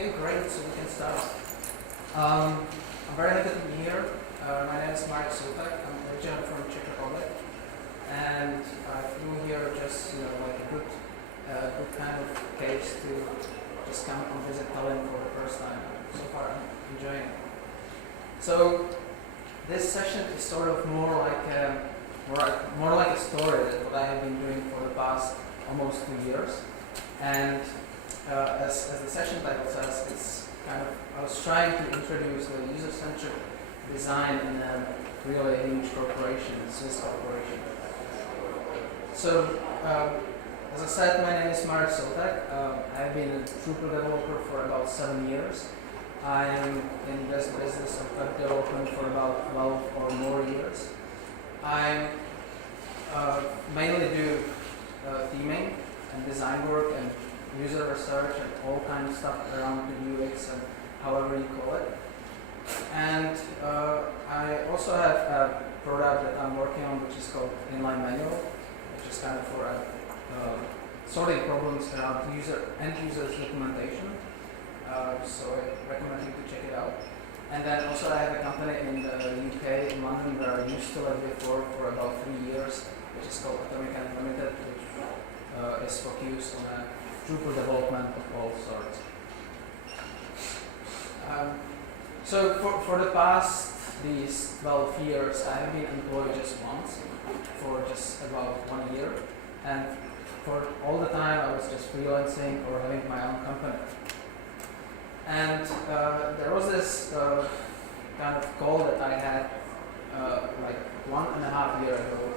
Okay, great. So we can start. I'm very happy to be here. My name is Marek Sotak. I'm originally from Czech Republic, and I flew here just like a good kind of case to just come and visit Tallinn for the first time. So far, I'm enjoying it. So this session is sort of more like a story that what I have been doing for the past almost 2 years, and as the session title says, it's kind of I was trying to introduce the user-centric design in a really huge corporation, Swiss corporation. So, as I said, my name is Marek Sotak. I've been a Drupal developer for about 7 years. I'm in this business of web development for about 12 or more years. I mainly do theming and design work and user research and all kinds of stuff around the UX and however you call it. And I also have a product that I'm working on which is called Inline Manual, which is kind of for sorting problems around end users documentation. So I recommend you to check it out. And then also I have a company in the UK, in London, where I used to live before for about 3 years, which is called Atomic and Limited, which is focused on Drupal development of all sorts. So for the past these 12 years, I have been employed just once for just about 1 year, and for all the time I was just freelancing or having my own company. And there was this kind of call that I had like 1.5 years ago,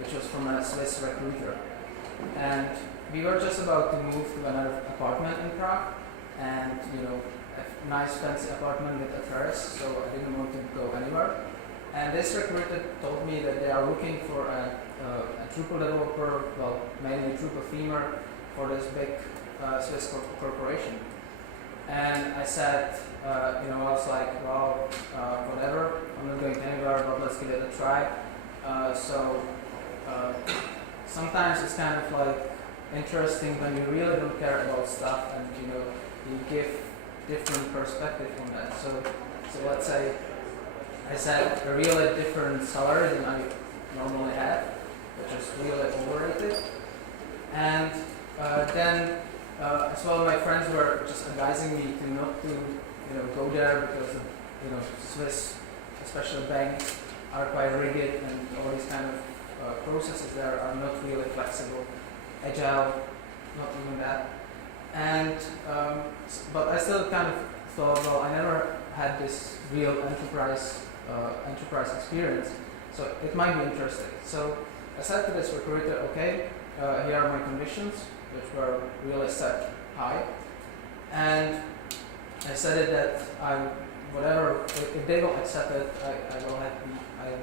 which was from a Swiss recruiter. And we were just about to move to another apartment in Prague, and a nice fancy apartment with a terrace, so I didn't want to go anywhere. And this recruiter told me that they are looking for a Drupal developer, well, mainly Drupal themer, for this big Swiss corporation. And I said, I was like, well, whatever, I'm not going anywhere, but let's give it a try. Sometimes it's kind of like interesting when you really don't care about stuff and you give different perspective on that. So let's say I said a really different salary than I normally have, which is really overrated. And then as well, my friends were just advising me to not to go there because Swiss, especially banks, are quite rigid, and all these kind of processes there are not really flexible, agile, not even that. And but I still kind of thought, well, I never had this real enterprise experience, so it might be interesting. So I said to this recruiter, okay, here are my conditions, which were really set high, and I said it that if they don't accept it, I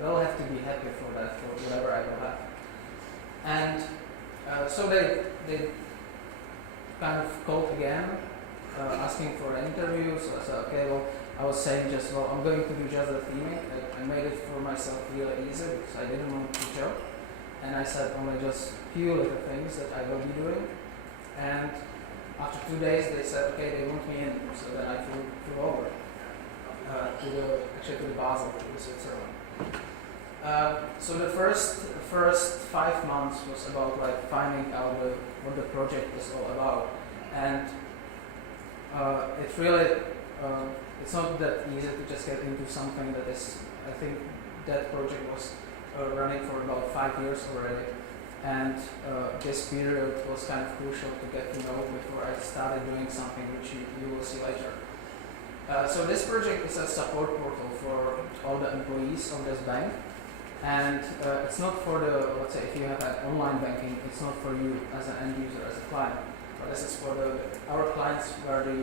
will have to be happy for that, for whatever I will have. And so they kind of called again, asking for an interview. So I said, okay, well, I was saying just, well, I'm going to do just the theming. I made it for myself really easy because I didn't want to joke. And I said only just few little things that I will be doing. And after 2 days, they said, okay, they want me in. So then I flew over to the Basel, to Switzerland. So the first 5 months was about like finding out what the project is all about, and it's really it's not that easy to just get into something that is. I think that project was running for about 5 years already, and this period was kind of crucial to get to know before I started doing something which you will see later. So this project is a support portal for all the employees of this bank. And it's not for let's say if you have an online banking, it's not for you as an end user, as a client. But this is for our clients were the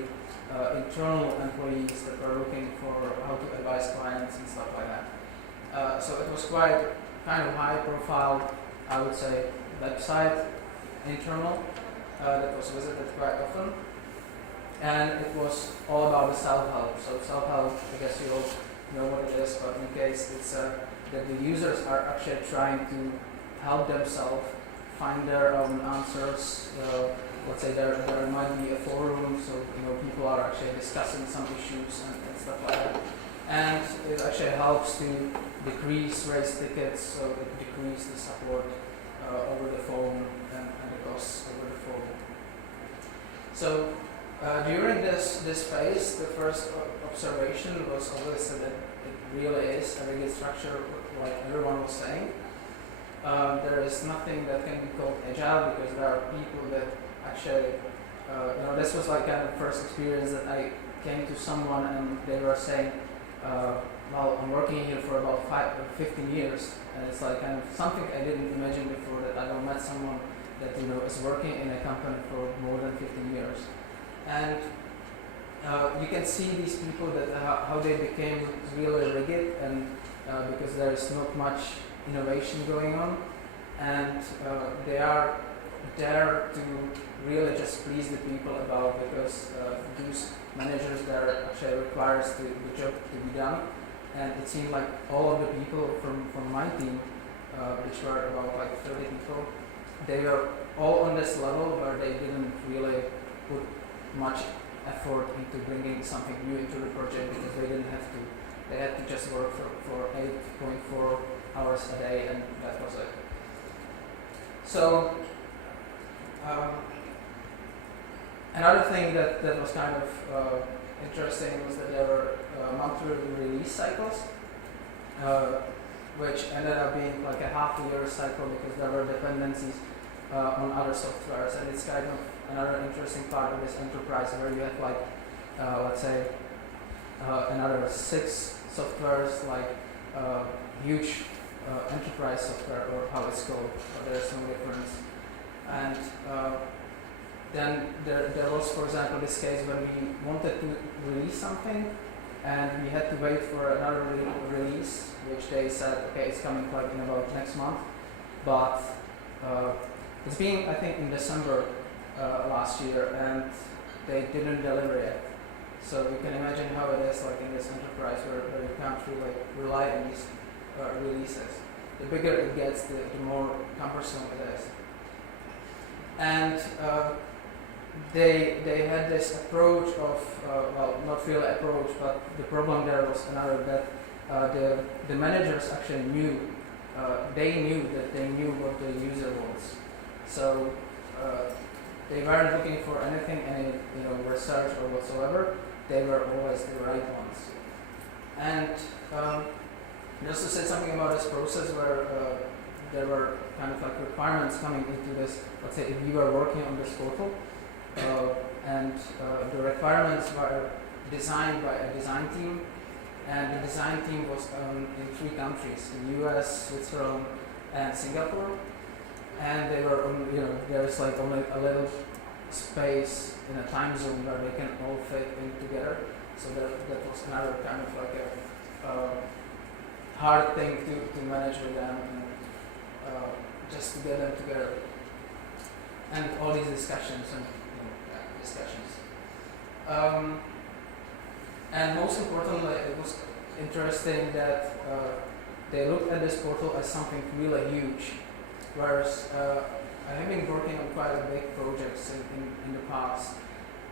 internal employees that were looking for how to advise clients and stuff like that. So it was quite kind of high profile, I would say, website internal that was visited quite often. And it was all about the self-help. So self-help, I guess you all know what it is, but in case it's that the users are actually trying to help themselves find their own answers, let's say there might be a forum, so people are actually discussing some issues and stuff like that. And it actually helps to decrease raise tickets, so it decreases the support over the phone and the costs over the phone. So during this phase, the first observation was obviously that it really is a rigid structure, like everyone was saying. There is nothing that can be called agile because there are people that actually, this was like kind of first experience that I came to someone and they were saying, well, I'm working here for about 15 years, and it's like kind of something I didn't imagine before, that I met someone that is working in a company for more than 15 years. And you can see these people that how they became really rigid, and because there is not much innovation going on, and they are there to really just please the people about, because these managers there actually requires the job to be done. And it seemed like all of the people from my team, which were about like 30 people, they were all on this level where they didn't really put much effort into bringing something new into the project, because they didn't have to. They had to just work for 8.4 hours a day, and that was it. So another thing that was kind of interesting was that there were monthly release cycles, which ended up being like a half-year cycle because there were dependencies on other softwares, and it's kind of another interesting part of this enterprise where you have like, let's say, another 6 softwares, like huge enterprise software, or how it's called, but there's no difference. And then there was, for example, this case when we wanted to release something, and we had to wait for another release, which they said, okay, it's coming like in about next month, but it's been, I think, in December last year, and they didn't deliver yet. So you can imagine how it is like in this enterprise where you can't really rely on these releases. The bigger it gets, the more cumbersome it is. And they had this approach of, well, not really approach, but the problem there was another, that the managers actually knew, they knew that they knew what the user wants. So they weren't looking for anything, any research or whatsoever. They were always the right ones. And just to say something about this process where there were kind of like requirements coming into this, let's say if you were working on this portal, and the requirements were designed by a design team, and the design team was in 3 countries, the US, Switzerland, and Singapore. And they were, there's like only a little space in a time zone where they can all fit in together. So that was another kind of like a hard thing to manage with them, and just to get them together. And all these discussions and discussions. And most importantly, it was interesting that they looked at this portal as something really huge. Whereas I have been working on quite a big projects in the past,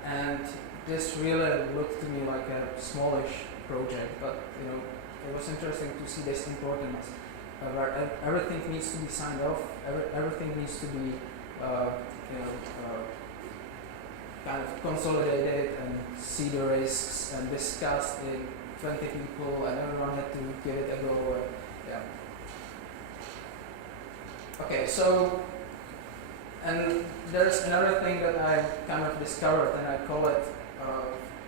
and this really looked to me like a smallish project, but it was interesting to see this importance, where everything needs to be signed off, everything needs to be kind of consolidated and see the risks and discussed in 20 people, and everyone had to give it a go. Yeah. Okay, so, and there's another thing that I kind of discovered, and I call it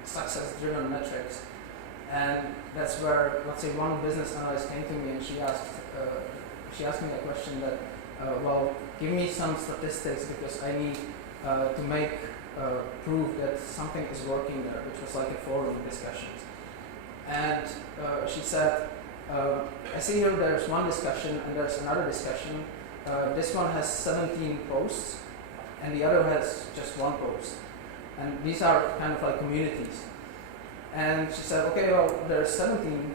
success-driven metrics. And that's where, let's say, one business analyst came to me and she asked me a question that, well, give me some statistics because I need to make proof that something is working there, which was like a forum discussions. And she said, I see here there's one discussion and there's another discussion. This one has 17 posts and the other has just 1 post. And these are kind of like communities. And she said, okay, well, there's 17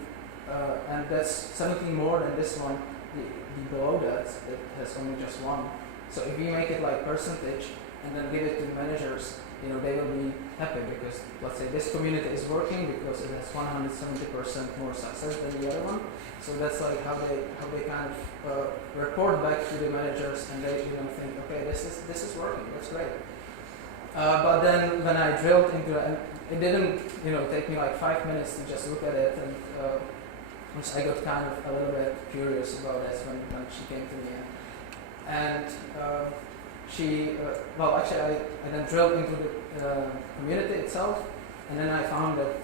and that's 17 more than this one. The below that, it has only just 1. So if you make it like percentage, and then give it to the managers, they will be happy because, let's say, this community is working because it has 170% more success than the other one. So that's like how they kind of report back to the managers, and they think, okay, this is working, that's great. But then when I drilled into it, and it didn't take me like 5 minutes to just look at it, and which I got kind of a little bit curious about this when she came to me, and she I then drilled into the community itself, and then I found that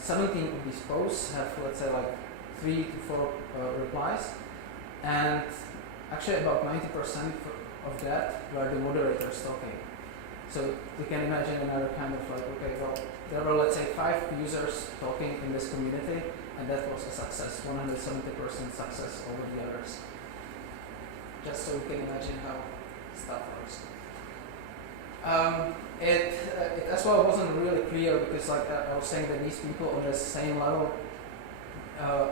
17 of these posts have, let's say, like 3 to 4 replies, and actually about 90% of that were the moderators talking. So you can imagine another kind of like, okay, well, there were, let's say, 5 users talking in this community, and that was a success, 170% success over the others. Just so you can imagine how stuff works. It as well wasn't really clear because, like I was saying, that these people on the same level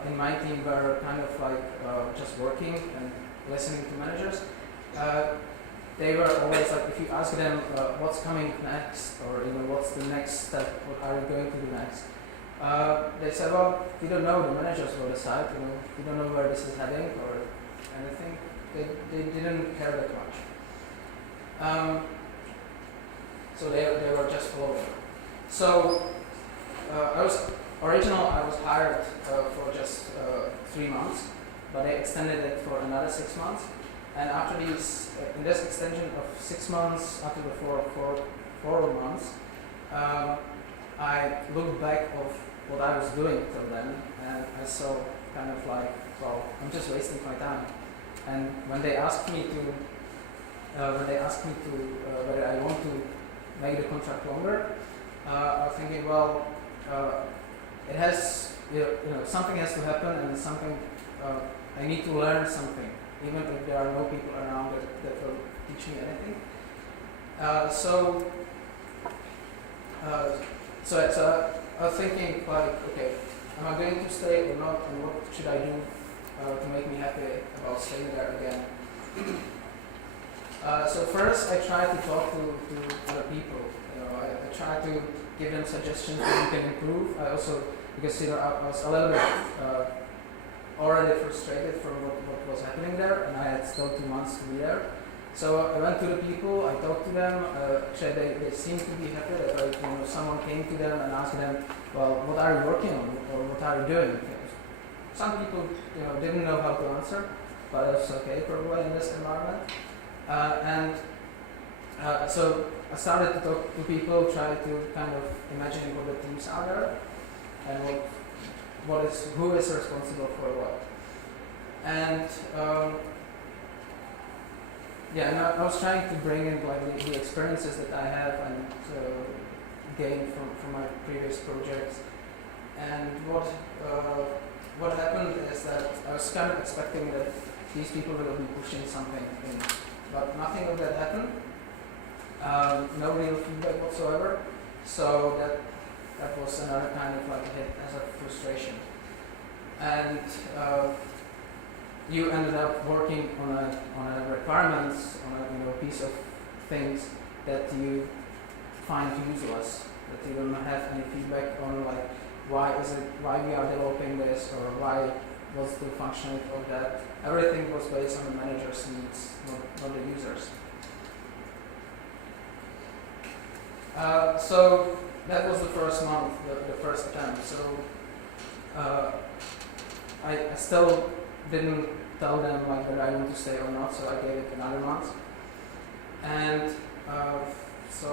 in my team were kind of like just working and listening to managers. They were always like, if you ask them what's coming next, or what's the next step, what are you going to do next, they said, well, we don't know, the managers will decide, we don't know where this is heading or anything. They didn't care that much. So they were just following. So I was hired for just 3 months, but they extended it for another 6 months. And after in this extension of 6 months, after the four months, I looked back of what I was doing till then, and I saw kind of like, well, I'm just wasting my time. And when they asked me whether I want to make the contract longer, I was thinking, well, it has, something has to happen, and something I need to learn something, even if there are no people around that will teach me anything. So I was thinking, like, okay, am I going to stay or not, and what should I do to make me happy about staying there again? So first, I tried to talk to other people. I tried to give them suggestions that we can improve. I also, because I was a little bit already frustrated from what was happening there, and I had still 2 months to be there. So I went to the people, I talked to them. Actually, they seemed to be happy that someone came to them and asked them, well, what are you working on, or what are you doing? Some people didn't know how to answer, but it's okay probably in this environment. So I started to talk to people, try to kind of imagine what the teams are there, and who is responsible for what. And and I was trying to bring in like the experiences that I have and gained from my previous projects. And what happened is that I was kind of expecting that these people will be pushing something in, but nothing of that happened. No real feedback whatsoever. So that was another kind of like a hit as a frustration. And you ended up working on a requirements, on a piece of things that you find useless, that you don't have any feedback on, like why we are developing this, or what's the functionality of that. Everything was based on the manager's needs, not the users. So that was the first month, the first attempt. So I still didn't tell them like whether I want to stay or not, so I gave it another month. And so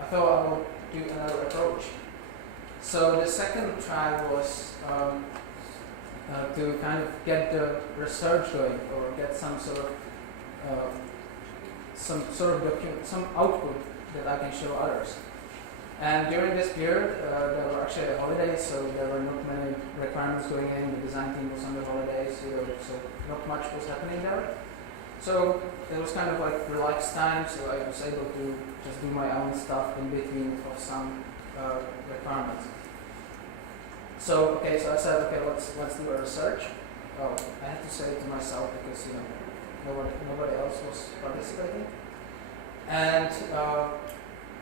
I thought I would do another approach. So the second try was to kind of get the research going, or get some document, some output that I can show others. And during this period, there were actually holidays, so there were not many requirements going in. The design team was on the holidays, so not much was happening there. So it was kind of like relaxed time, so I was able to just do my own stuff in between of some requirements. So I said, okay, let's do a research. Well, I had to say it to myself because nobody else was participating. And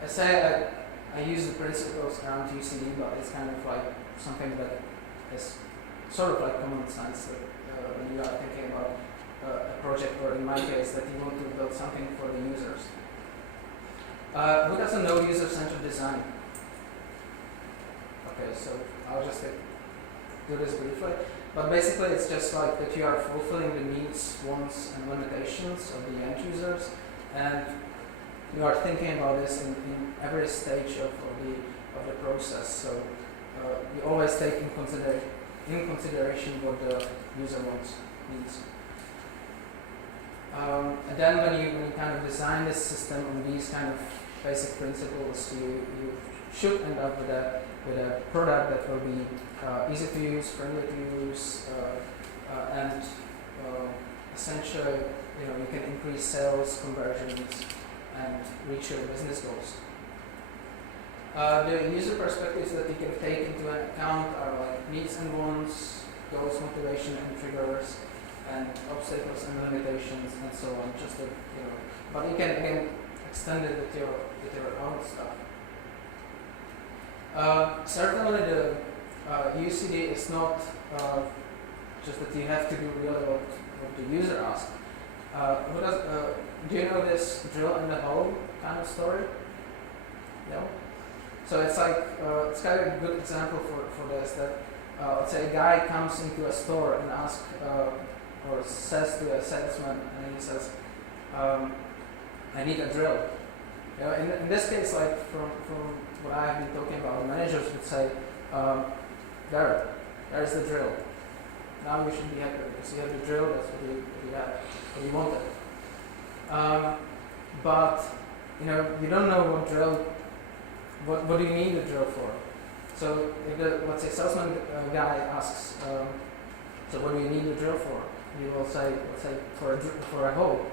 I say I use the principles around UCD, but it's kind of like something that is sort of like common sense that when you are thinking about a project, or in my case, that you want to build something for the users. Who doesn't know user-centered design? Okay, so I'll just do this briefly. But basically, it's just like that you are fulfilling the needs, wants, and limitations of the end users, and you are thinking about this in every stage of the process. So you always take in consideration what the user wants, needs. And then when you kind of design this system on these kind of basic principles, you should end up with a product that will be easy to use, friendly to use, and essentially, you can increase sales, conversions, and reach your business goals. The user perspectives that you can take into account are like needs and wants, goals, motivation, and triggers, and obstacles and limitations, and so on. But you can again extend it with your own stuff. Certainly, the UCD is not just that you have to do really what the user asks. Do you know this drill in the hole kind of story? No? So it's like, it's kind of a good example for this, that let's say a guy comes into a store and asks, or says to a salesman, and he says, I need a drill. In this case, like from what I have been talking about, the managers would say, there's the drill. Now you should be happy because you have the drill, that's what you have, what you wanted. But you don't know what drill, what do you need a drill for? So if the, let's say, salesman guy asks, so what do you need a drill for? You will say, let's say, for a hole.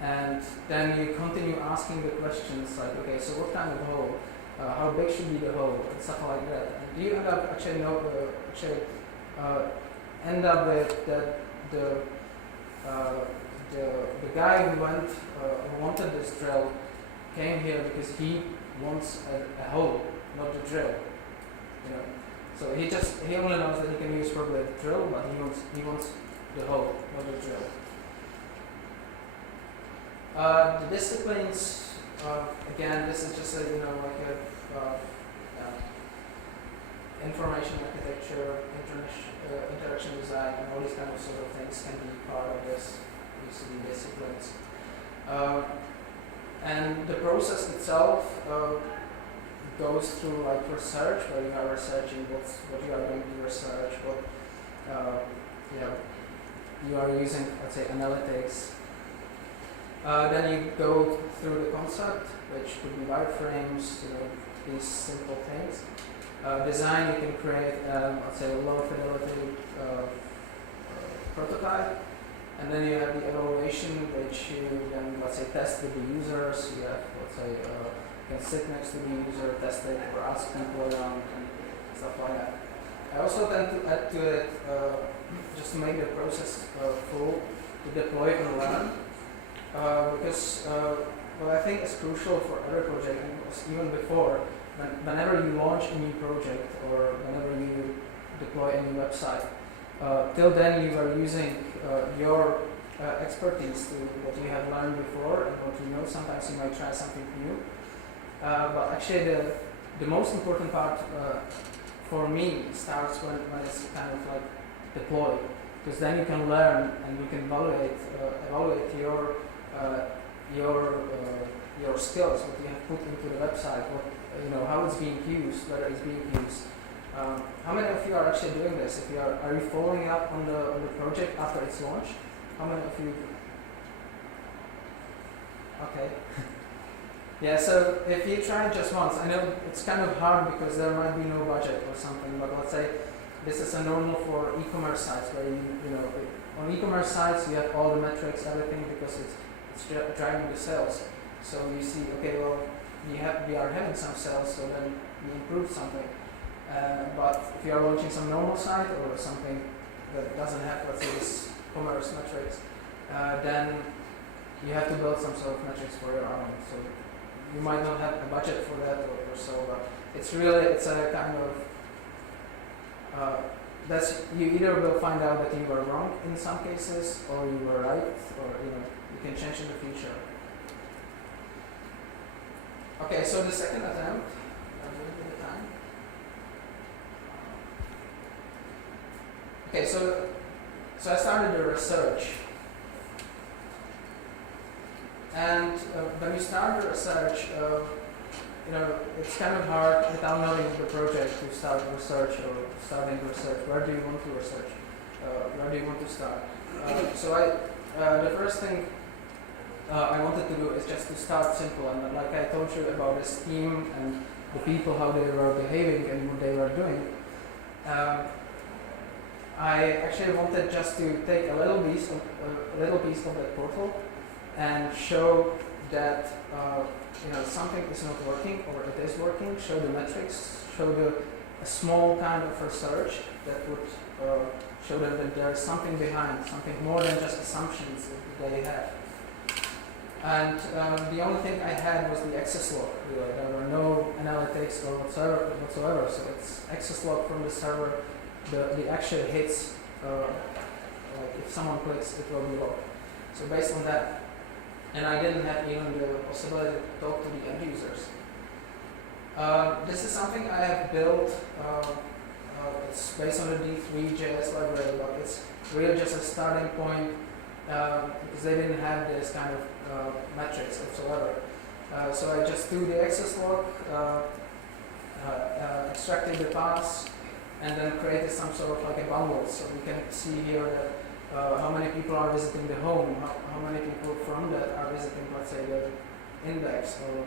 And then you continue asking the questions like, okay, so what kind of hole? How big should be the hole? And stuff like that. And you end up end up with that the guy who wanted this drill came here because he wants a hole, not the drill. So he only knows that he can use probably a drill, but he wants the hole, not the drill. The disciplines, again, this is just information architecture, interaction design, and all these kind of sort of things can be part of this UCD disciplines. And the process itself goes through like research, where you are researching what you are going to research, what you are using, let's say, analytics. Then you go through the concept, which could be wireframes, these simple things. Design, you can create, let's say, a low fidelity prototype. And then you have the evaluation, which you then, let's say, test with the users. You have, let's say, you can sit next to the user, test it, or ask people around, and stuff like that. I also tend to add to it, just to make the process full, to deploy and learn. Because what I think is crucial for every project, and even before, whenever you launch a new project or whenever you deploy a new website, till then you are using your expertise to what you have learned before and what you know. Sometimes you might try something new. But actually the most important part for me starts when it's kind of like deployed, because then you can learn and you can evaluate your skills, what you have put into the website, how it's being used, whether it's being used. How many of you are actually doing this? If you are you following up on the project after it's launched? How many of you? Okay. Yeah, so if you try it just once, I know it's kind of hard because there might be no budget or something, but let's say this is a normal for e-commerce sites where on e-commerce sites you have all the metrics, everything, because it's driving the sales. So you see, okay, well, we are having some sales, so then we improve something. But if you are launching some normal site or something that doesn't have, let's say, this commerce metrics, then you have to build some sort of metrics for your own. So you might not have a budget for that or so, but it's a kind of that's you either will find out that you were wrong in some cases, or you were right, or you can change in the future. Okay, so the second attempt. Okay, so I started the research, and when you start the research, it's kind of hard without knowing the project to start research or starting research. Where do you want to research? Where do you want to start? The first thing I wanted to do is just to start simple, and like I told you about this team and the people, how they were behaving and what they were doing. I actually wanted just to take a little piece of that portal and show that something is not working or it is working. Show the metrics. Show a small kind of research that would show them that there is something behind, something more than just assumptions that they have. And the only thing I had was the access log. There were no analytics or whatsoever. So it's access log from the server. The actual hits, like if someone clicks, it will be logged. So based on that, and I didn't have even the possibility to talk to the end users. This is something I have built. It's based on the D3.js library, but it's really just a starting point because they didn't have this kind of metrics whatsoever. So I just do the access log, extracted the paths, and then created some sort of like a bundle. So we can see here that how many people are visiting the home, how many people from that are visiting, let's say, the index or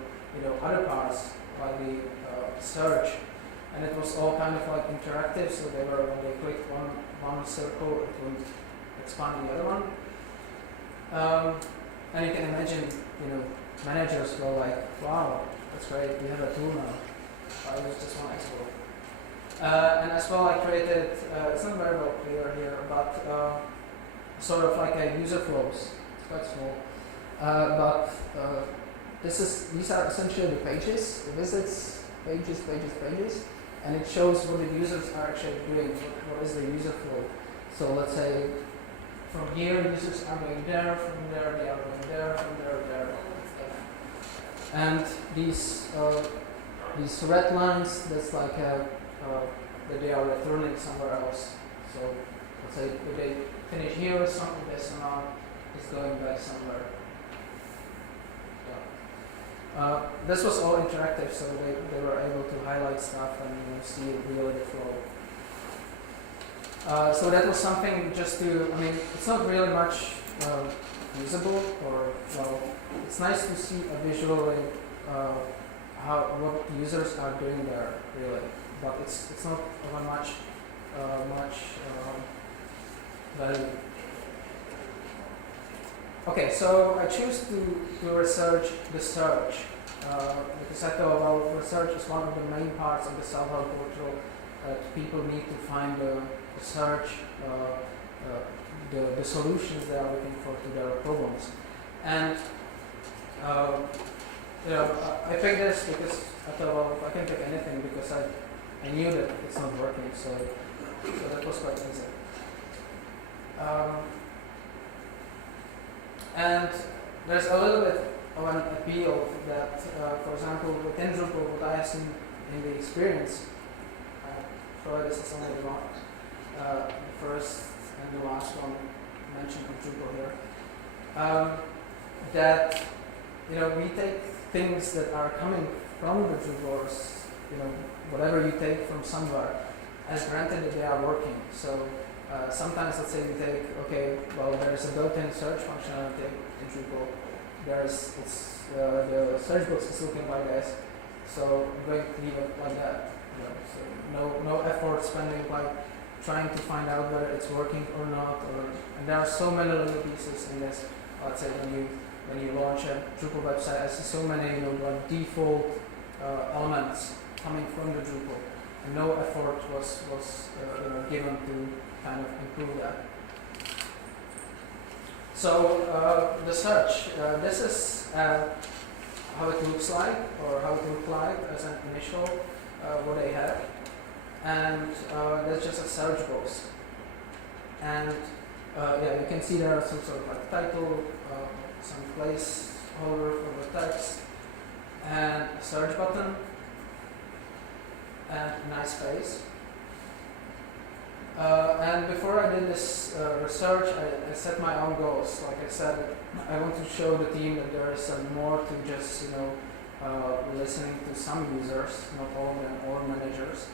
other parts like the search. And it was all kind of like interactive. So they were, when they clicked one circle, it would expand the other one. And you can imagine, managers were like, "Wow, that's great. We have a tool now. I use just one export." And as well, I created, it's not very well clear here, but sort of like a user flows. It's quite small. But these are essentially the pages, the visits, pages, and it shows what the users are actually doing, what is the user flow. So let's say from here, users are going there, from there, they are going there, from there, there. And these red lines, that's like that they are returning somewhere else. So let's say if they finish here, something this amount is going back somewhere. Yeah. This was all interactive, so they were able to highlight stuff and see really the flow. So that was something just to, it's not really much usable, or, well, it's nice to see a visually what users are doing there, really. But it's not of a much value. Okay, so I choose to research the search because I thought, well, research is one of the main parts of the self-help portal that people need to find the search, the solutions they are looking for to their problems. And I picked this because I thought, well, I can pick anything because I knew that it's not working, so that was quite easy. And there's a little bit of an appeal that, for example, within Drupal, what I have seen in the experience, probably this is only the first and the last one mentioned in Drupal here, that we take things that are coming from the Drupal, whatever you take from somewhere, as granted that they are working. So sometimes, let's say we take, okay, well, there's a built-in search functionality in Drupal. The search box is looking like this, so I'm going to leave it like that. So no effort spending like trying to find out whether it's working or not. And there are so many little pieces in this. Let's say when you launch a Drupal website, I see so many like default elements coming from the Drupal, and no effort was given to kind of improve that. So the search, this is how it looks like, or how it looked like as an initial what they had, and that's just a search box. And yeah, you can see there are some sort of like title, some placeholder for the text, and a search button, and a nice space. And before I did this research, I set my own goals. Like I said, I want to show the team that there is some more to just, listening to some users, not all of them, or managers.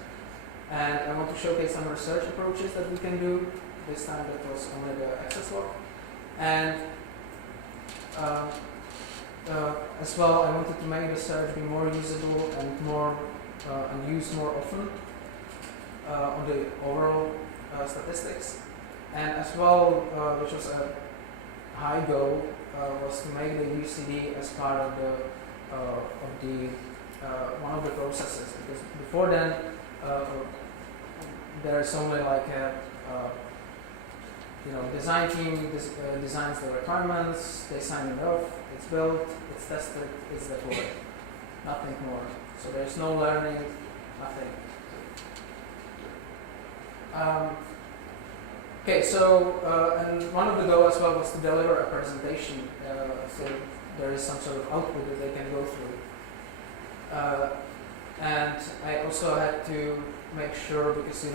And I want to showcase some research approaches that we can do. This time that was only the access log. And as well, I wanted to make the search be more usable and more and used more often on the overall statistics. And as well, which was a high goal, was to make the UCD as part of the one of the processes. Because before then, there is only like a design team designs the requirements, they sign it off, it's built, it's tested, it's deployed. Nothing more. So there's no learning, nothing. Okay, so and one of the goals as well was to deliver a presentation, so there is some sort of output that they can go through. And I also had to make sure, because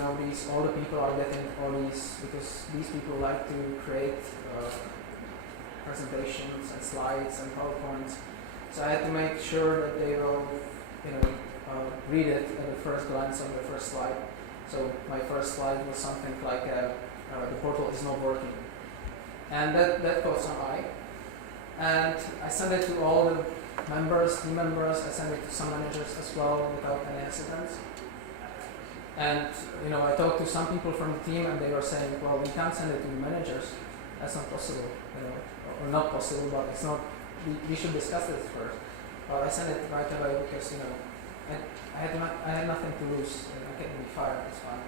all the people are getting all these, because these people like to create presentations and slides and PowerPoints. So I had to make sure that they will, read it at the first glance on the first slide. So my first slide was something like the portal is not working, and that caught some eye. And I sent it to all the team members. I sent it to some managers as well without any hesitance. And I talked to some people from the team, and they were saying, "Well, we can't send it to the managers. That's not possible, or not possible. But it's not. We should discuss this first." Well, I sent it right away because I had nothing to lose. I can be fired. It's fine.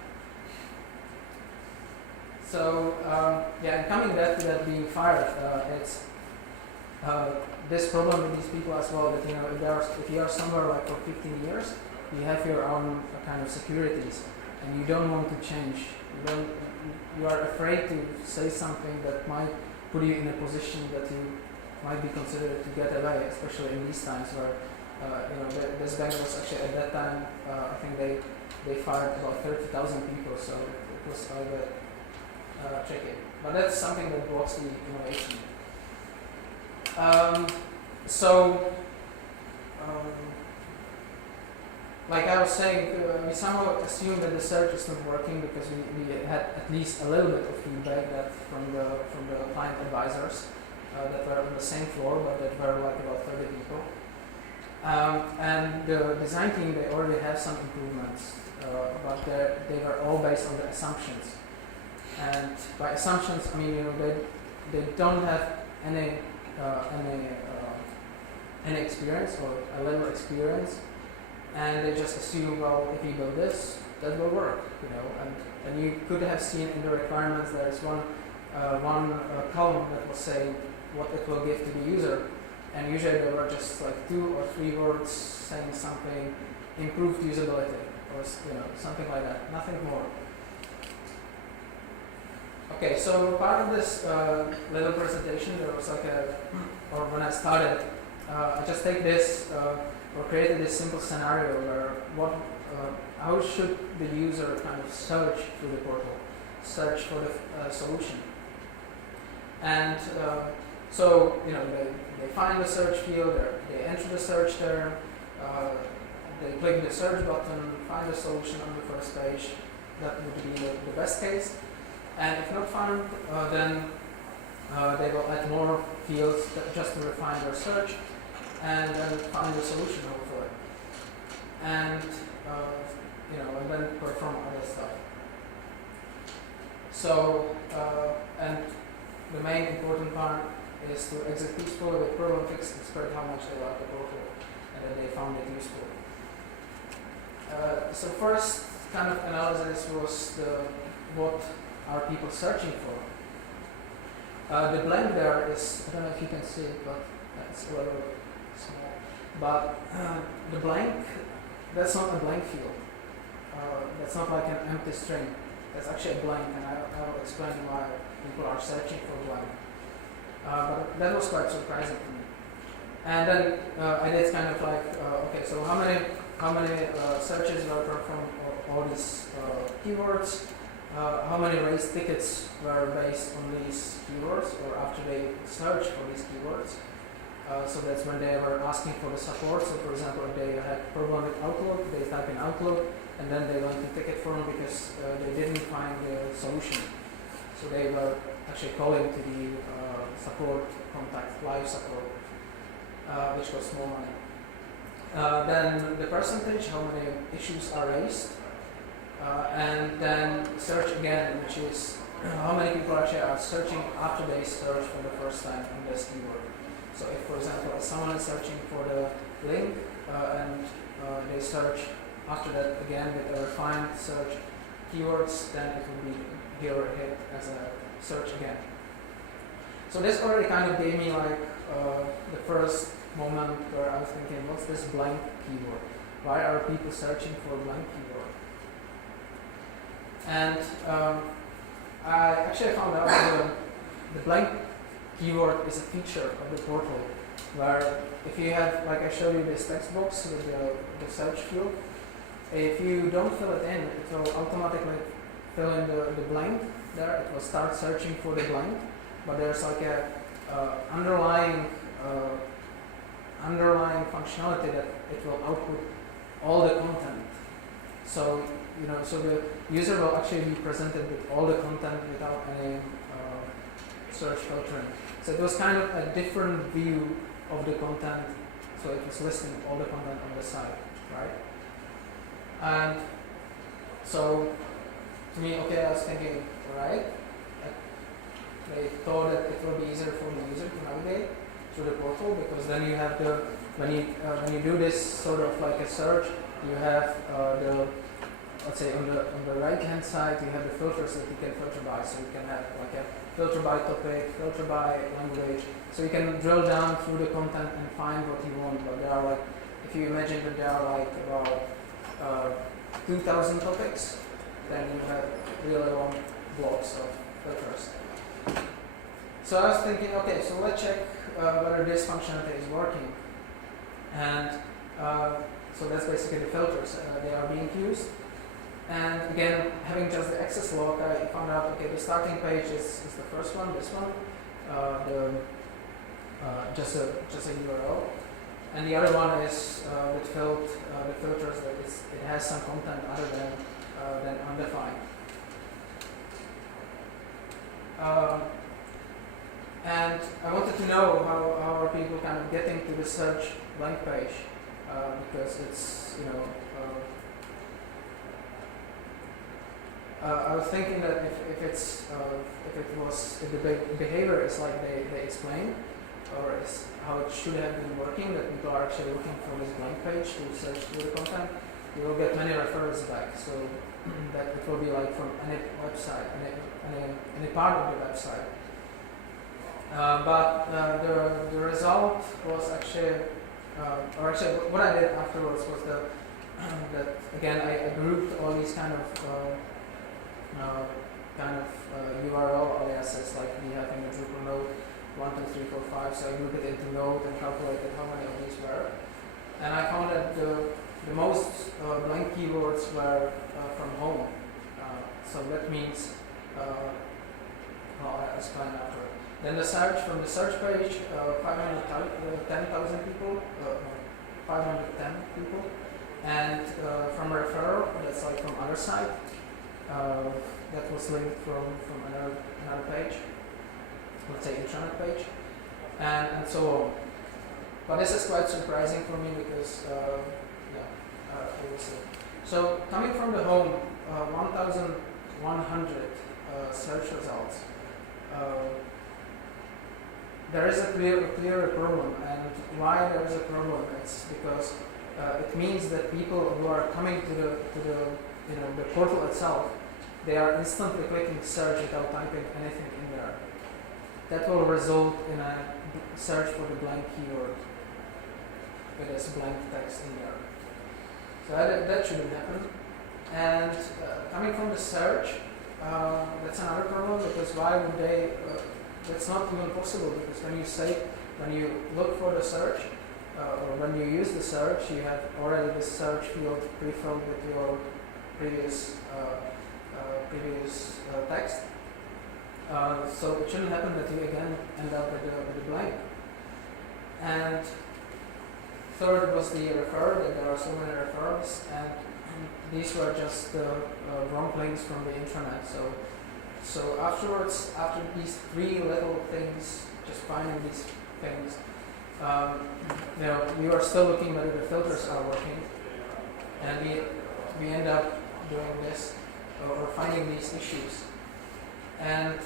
So and coming back to that being fired, it's this problem with these people as well. That if you are somewhere like for 15 years. You have your own kind of securities, and you don't want to change. You are afraid to say something that might put you in a position that you might be considered to get away, especially in these times where this bank was actually at that time. I think they fired about 30,000 people, so it was a bit tricky. But that's something that blocks the innovation. Like I was saying, we somehow assumed that the search is not working because we had at least a little bit of feedback that from the client advisors that were on the same floor, but that were like about 30 people. And the design team, they already have some improvements, but they were all based on the assumptions. And by assumptions, I mean they don't have any experience or a little experience. And they just assume, well, if you build this, that will work, And you could have seen in the requirements there is one column that will say what it will give to the user, and usually there were just like 2 or 3 words saying something, improved usability, or something like that, nothing more. Okay, so part of this little presentation, there was like or when I started, I just take this. Or created this simple scenario where how should the user kind of search through the portal, search for the solution. And so they find the search field, they enter the search there, they click the search button, find the solution on the first page. That would be the best case. And if not found, then they will add more fields just to refine their search. And then find a solution hopefully, and and then perform other stuff. So and the main important part is to exit peacefully with problem fix and spread how much they like the portal and that they found it useful. So first kind of analysis was what are people searching for. The blank there is, I don't know if you can see it, but it's a little small. But the blank, that's not a blank field. That's not like an empty string. That's actually a blank, and I will explain why people are searching for blank. But that was quite surprising to me. And then I did kind of like, okay, so how many searches were performed for all these keywords? How many raised tickets were based on these keywords, or after they searched for these keywords? So that's when they were asking for the support. So for example, if they had a problem with Outlook, they type in Outlook, and then they went to ticket form because they didn't find the solution. So they were actually calling to the support contact, live support, which was more money. Then the percentage, how many issues are raised, and then search again, which is how many people actually are searching after they search for the first time on this keyword. So if, for example, someone is searching for the link and they search after that again with a refined search keywords, then it will be here hit as a search again. So this already kind of gave me like the first moment where I was thinking, what's this blank keyword? Why are people searching for a blank keyword? And I actually found out that the blank keyword is a feature of the portal, where if you have, like I showed you this text box with the search field, if you don't fill it in, it will automatically fill in the blank there. It will start searching for the blank, but there's like a underlying functionality that it will output all the content. So so the user will actually be presented with all the content without any search filtering. So it was kind of a different view of the content. So it was listing all the content on the site, right? And so to me, okay, I was thinking, alright, they thought that it will be easier for the user to navigate through the portal, because then you have when you do this sort of like a search, you have let's say on the right hand side you have the filters that you can filter by. So you can have like a filter by topic, filter by language. So you can drill down through the content and find what you want. But there are like, if you imagine that there are like about 2,000 topics, then you have really long blocks of filters. So I was thinking, okay, so let's check whether this functionality is working. And so that's basically the filters. They are being used. And again, having just the access log, I found out, okay, the starting page is the first one, this one, just a URL. And the other one is with the filters that it has some content other than undefined. And I wanted to know how are people kind of getting to the search blank page, because it's, I was thinking that if the behavior is like they explain, or is how it should have been working, that people are actually looking for this blank page to search through the content, you will get many referrals back. So that it will be like from any website, any part of the website. But the result was actually, what I did afterwards was that again I grouped all these kind of URL aliases like we have in the Drupal node 1, 2, 3, 4, 5. So I grouped it into node and calculated how many of these were. And I found that the most blank keywords were from home. So that means, I'll explain after. Then the search, from the search page, 510,000 people, 510 people. And from referral, that's like from other site, that was linked from another page, let's say intranet page, and so on. But this is quite surprising for me because, we'll see. So coming from the home, 1,100 search results. There is a clear problem, and why there is a problem? It's because it means that people who are coming to the portal itself, they are instantly clicking search without typing anything in there. that will result in a search for the blank keyword with this blank text in there. So that shouldn't happen. And coming from the search, that's another problem, because why would they, that's not even possible, because when you look for the search, or when you use the search, you have already the search field pre-filled with your previous text. So it shouldn't happen that you again end up with the blank. And third was the refer, that there are so many referrals, and these were just wrong links from the intranet. So afterwards, after these three little things, just finding these things, we are still looking whether the filters are working, and we end up doing this or finding these issues. And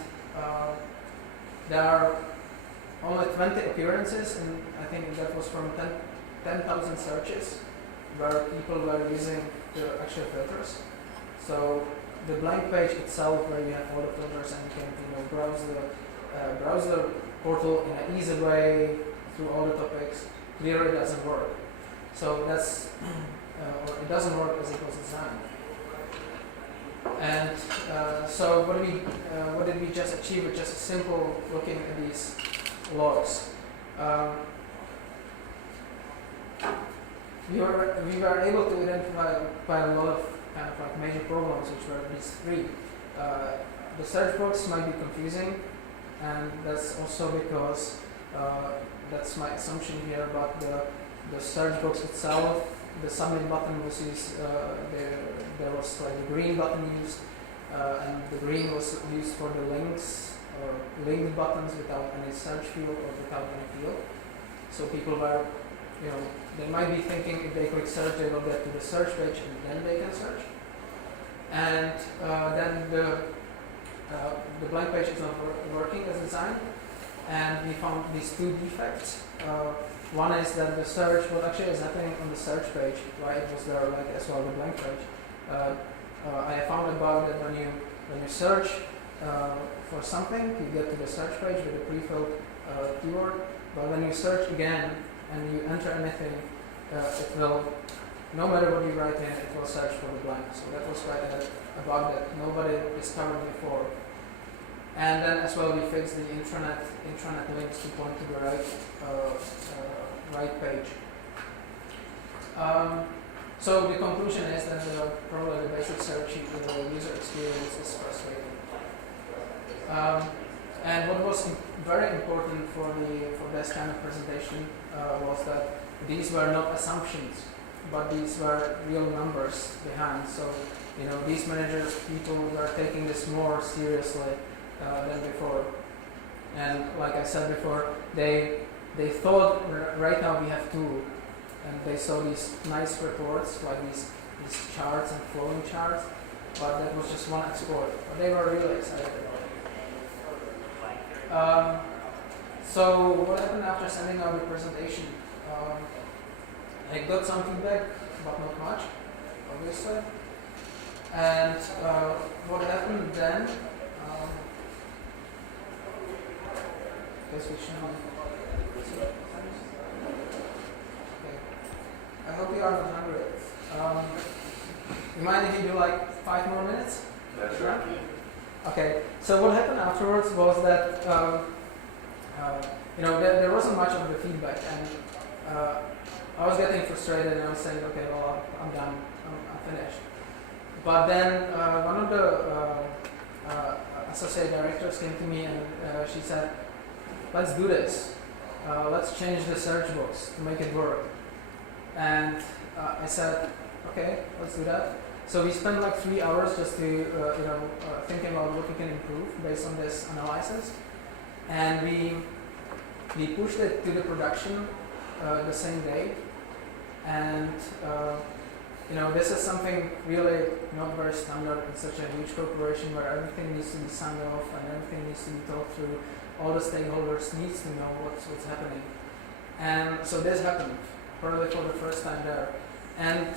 there are only 20 appearances, and I think that was from 10,000 searches where people were using the actual filters. So the blank page itself, where you have all the filters and you can browse the portal in an easy way through all the topics, clearly doesn't work. So that's or it doesn't work as it was designed. And so what did we just achieve with just a simple looking at these logs? We were able to identify quite a lot of kind of like major problems, which were these three. The search box might be confusing, and that's also because that's my assumption here, but the search box itself, the submit button was used, there was like a green button used, and the green was used for the links or linked buttons without any search field or without any field. So people were, they might be thinking if they click search, they will get to the search page and then they can search. And then the blank page is not working as designed, and we found these two defects. One is that the search, what actually is happening on the search page, why it was there like as well the blank page. I found a bug that when you search for something, you get to the search page with a pre-filled keyword, but when you search again and you enter anything, it will, no matter what you write in, it will search for the blank. So that was quite a bug that nobody discovered before. And then as well we fixed the intranet links to point to the right page. So the conclusion is that probably the basic search user experience is frustrating. And what was very important for this kind of presentation was that these were not assumptions, but these were real numbers behind. So these managers, people were taking this more seriously than before. And like I said before, they thought right now we have tool, and they saw these nice reports like these charts and flowing charts, but that was just one export. But they were really excited about it. So what happened after sending out the presentation? I got some feedback, but not much, obviously. And what happened then? Guess we should. Okay. I hope you are not hungry. You mind if you do like 5 more minutes? That's right. Okay. So what happened afterwards was that there wasn't much of the feedback, and I was getting frustrated, and I was saying, okay, well, I'm done, I'm finished. But then one of the associate directors came to me, and she said, let's do this. Let's change the search box to make it work. And I said, okay, let's do that. So we spent like 3 hours just to, thinking about what we can improve based on this analysis. And we pushed it to the production the same day. And this is something really not very standard in such a huge corporation where everything needs to be signed off and everything needs to be talked through. All the stakeholders needs to know what's happening. And so this happened, probably for the first time there. And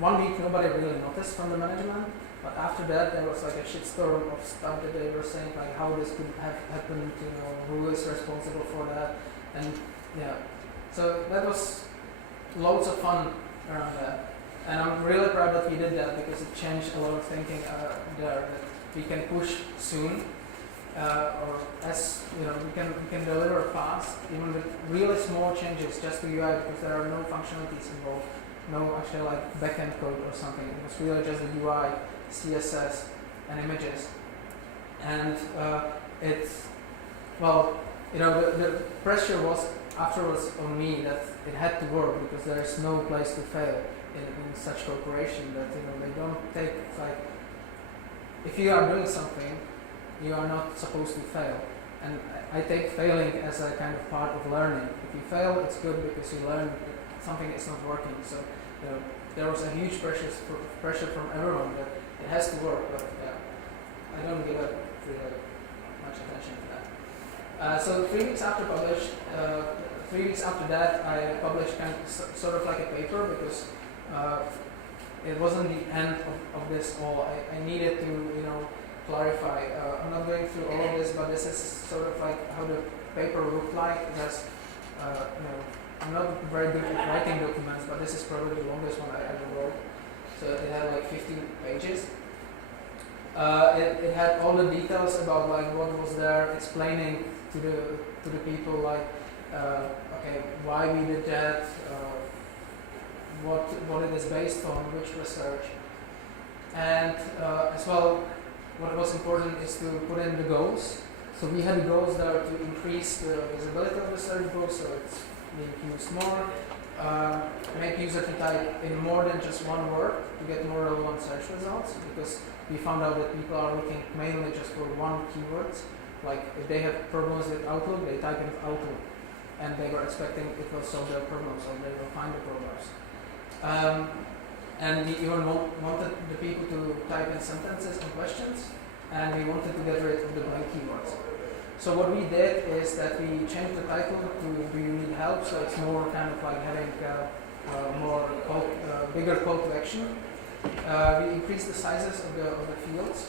1 week nobody really noticed from the management, but after that there was like a shitstorm of stuff that they were saying, like how this could have happened, who is responsible for that, and yeah. So that was loads of fun around that. And I'm really proud that we did that because it changed a lot of thinking there, that we can push soon, or as we can deliver fast, even with really small changes just to UI, because there are no functionalities involved, no actual like backend code or something. It was really just the UI, CSS, and images. And it's the pressure was afterwards on me that it had to work, because there is no place to fail in such corporation, that they don't take, like, if you are doing something, you are not supposed to fail. And I take failing as a kind of part of learning. If you fail, it's good because you learn that something is not working. So there was a huge pressure from everyone that it has to work, but I don't give it really much attention to that. So 3 weeks after 3 weeks after that, I published kind of sort of like a paper, because it wasn't the end of this all. I needed to clarify. I'm not going through all of this, but this is sort of like how the paper looked like. It has, I'm not very good at writing documents, but this is probably the longest one I ever wrote. So it had like 15 pages. It had all the details about like what was there, explaining to the people like okay, why we did that, what it is based on, which research, and as well, what was important is to put in the goals. So we had the goals there to increase the visibility of the search book, so it's being used more, make user to type in more than just one word to get more relevant search results, because we found out that people are looking mainly just for one keyword. Like if they have problems with Outlook, they type in Outlook, and they were expecting it will solve their problems, or they will find the problems. And we even wanted the people to type in sentences and questions, and we wanted to get rid of the blank keywords. So what we did is that we changed the title to "Do you need help?" So it's more kind of like having bigger call to action. We increased the sizes of the fields,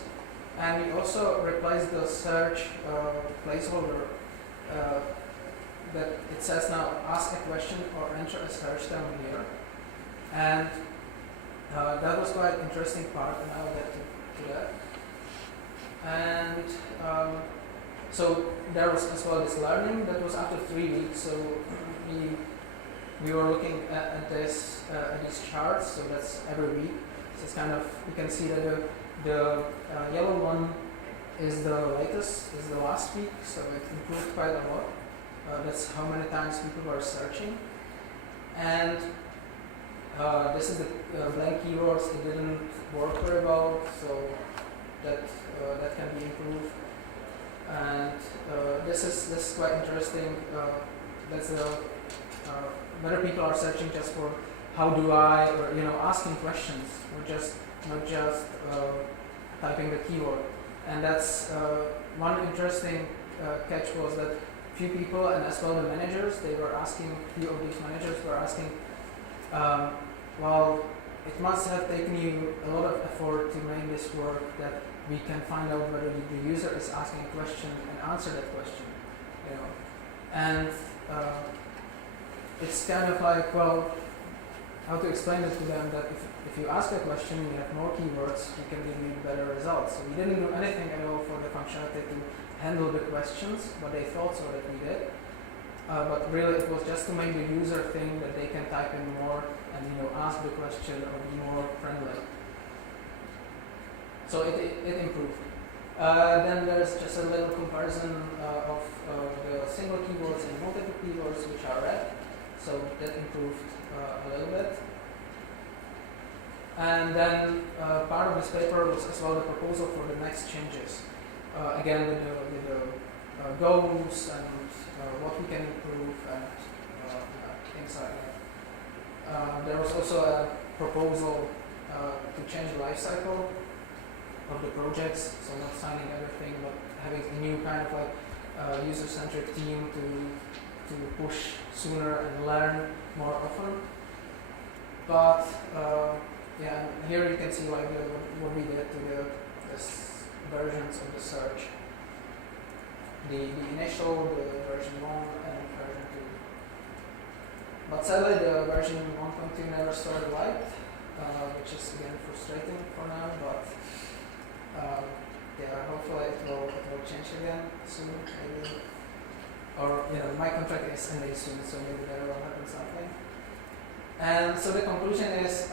and we also replaced the search placeholder that it says now ask a question or enter a search term here. And that was quite an interesting part, and I'll get to that. And so there was as well this learning that was after 3 weeks. So we were looking at these charts. So that's every week. So it's kind of, you can see that the yellow one is the latest, is the last week. So it improved quite a lot. That's how many times people were searching. And this is the blank keywords. It didn't work very well, so that can be improved. And this is quite interesting. That's whether people are searching just for how do I, or asking questions, or not just typing the keyword. And that's one interesting catch was that few people, and as well the managers, they were asking. Few of these managers were asking. Well, it must have taken you a lot of effort to make this work, that we can find out whether the user is asking a question and answer that question, And it's kind of like, well, how to explain it to them that if you ask a question, you have more keywords, you can give you better results. So we didn't do anything at all for the functionality to handle the questions, but they thought so that we did. But really, it was just to make the user think that they can type in more and ask the question or be more friendly. So it improved. Then there's just a little comparison of the single keywords and multiple keywords, which are red. So that improved a little bit. And then part of this paper was as well the proposal for the next changes. Again, with the goals and what we can improve and things like that. There was also a proposal to change the life cycle of the projects, so not signing everything, but having a new kind of like user-centric team to push sooner and learn more often. But yeah, here you can see like what we did to the versions of the search. The initial, the version 1 and version 2. But sadly the version 1.2 never started live, which is again frustrating for now, but yeah, hopefully it will change again soon, maybe. Or, you know, my contract is ending soon, so maybe there will happen something. And so the conclusion is,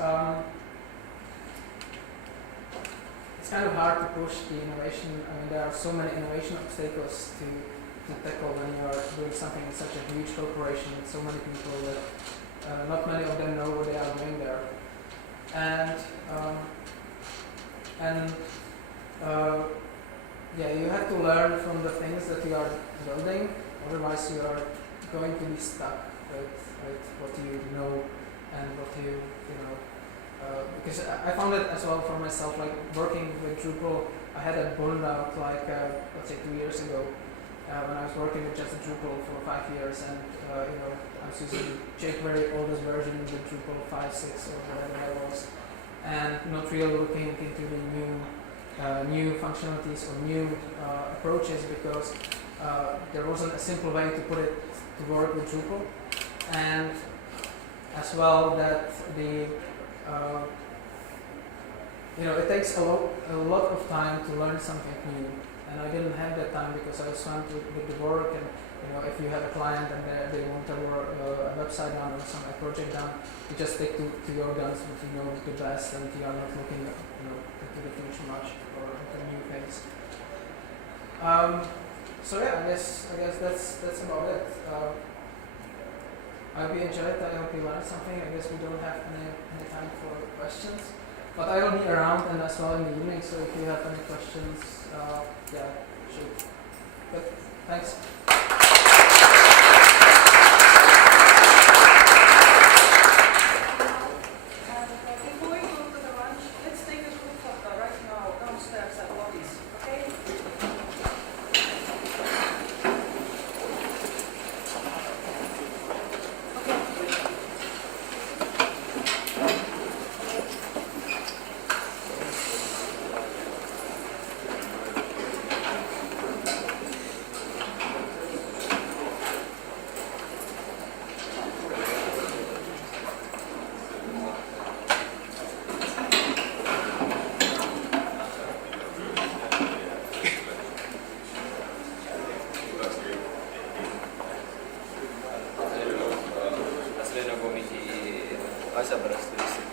it's kind of hard to push the innovation. I mean, there are so many innovation obstacles to tackle when you are doing something in such a huge corporation with so many people that not many of them know what they are doing there. And yeah, you have to learn from the things that you are building. Otherwise, you are going to be stuck with what you know and what you know. Because I found it as well for myself, like working with Drupal, I had a burnout like, let's say 2 years ago, when I was working with just Drupal for 5 years, and you know, I was using jQuery oldest version, the Drupal 5, 6 or whatever that was, and not really looking into the new functionalities or new approaches, because there wasn't a simple way to put it to work with Drupal, and as well that the you know, it takes a lot of time to learn something new, and I didn't have that time because I was swamped with the work. And you know, if you have a client and they want a website done or some project done, you just stick to your guns, what you know the best, and you are not looking into the future much or into new things. So yeah, I guess that's about it. I hope you enjoyed it. I hope you learned something. I guess we don't have any time for questions, but I will be around and as well in the evening. So if you have any questions, yeah, shoot. But thanks. Before we go to the lunch, let's take a group photo right now downstairs at lobbies, okay? asjapärast lihtsalt.